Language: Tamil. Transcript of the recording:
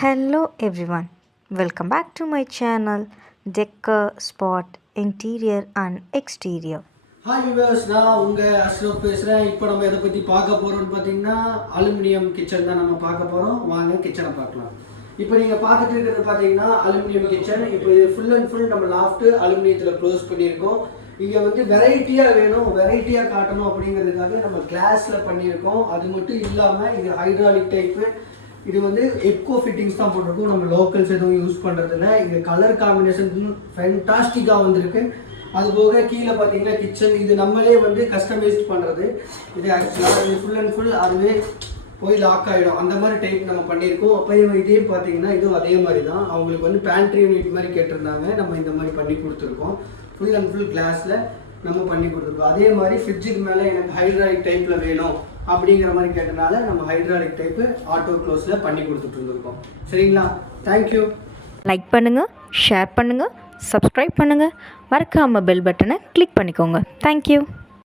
Hello everyone, welcome back to my channel Decor Spot Interior and Exterior. Hi viewers, நான் உங்கள் அஸ்ரோக் பேசுகிறேன். இப்போ நம்ம எதை பற்றி பார்க்க போகிறோம்னு பார்த்தீங்கன்னா அலுமினியம் கிச்சன் தான் நம்ம பார்க்க போகிறோம். வாங்க கிச்சனை பார்க்கலாம். இப்போ நீங்கள் பார்த்துட்டு இருக்கிறது பார்த்தீங்கன்னா அலுமினியம் கிச்சன். இப்போ இது ஃபுல் அண்ட் ஃபுல் நம்ம லாஃப்ட்டு அலுமினியத்தில் க்ளோஸ் பண்ணியிருக்கோம். இங்கே வந்து வெரைட்டியாக வேணும், வெரைட்டியாக காட்டணும் அப்படிங்கிறதுக்காக நம்ம கிளாஸில் பண்ணியிருக்கோம். அது மட்டும் இல்லாமல் இது ஹைட்ராலிக் டைப்பு. இது வந்து எக்கோ ஃபிட்டிங்ஸ் தான் போட்டிருக்கோம். நம்ம லோக்கல்ஸ் எதுவும் யூஸ் பண்ணுறதில்ல. இது கலர் காம்பினேஷன் ஃபேண்டாஸ்டிக்காக வந்திருக்கு. அது போக கீழே பார்த்தீங்கன்னா கிச்சன் இது நம்மளே வந்து கஸ்டமைஸ்ட் பண்ணுறது. இது ஆக்சுவலாக இது ஃபுல் அண்ட் ஃபுல் அதுவே போய் லாக் ஆகிடும், அந்த மாதிரி டைப் நம்ம பண்ணியிருக்கோம். அப்போ இதே பார்த்தீங்கன்னா இதுவும் அதே மாதிரி தான். அவங்களுக்கு வந்து பேண்ட்ரி யூனிட் மாதிரி கேட்டிருந்தாங்க, நம்ம இந்த மாதிரி பண்ணி கொடுத்துருக்கோம். ஃபுல் அண்ட் ஃபுல் கிளாஸில் நம்ம பண்ணி கொடுத்துருக்கோம். அதே மாதிரி ஃப்ரிட்ஜுக்கு மேலே எனக்கு ஹைட்ராலிக் டைப்பில் வேணும் அப்படிங்கிற மாதிரி கேட்டனால நம்ம ஹைட்ராலிக் டைப்பு ஆட்டோ க்ளோஸில் பண்ணி கொடுத்துட்டு இருந்திருக்கோம். சரிங்களா? தேங்க்யூ. லைக் பண்ணுங்கள், ஷேர் பண்ணுங்கள், சப்ஸ்கிரைப் பண்ணுங்கள், மறக்காமல் பெல் பட்டனை கிளிக் பண்ணிக்கோங்க. தேங்க்யூ.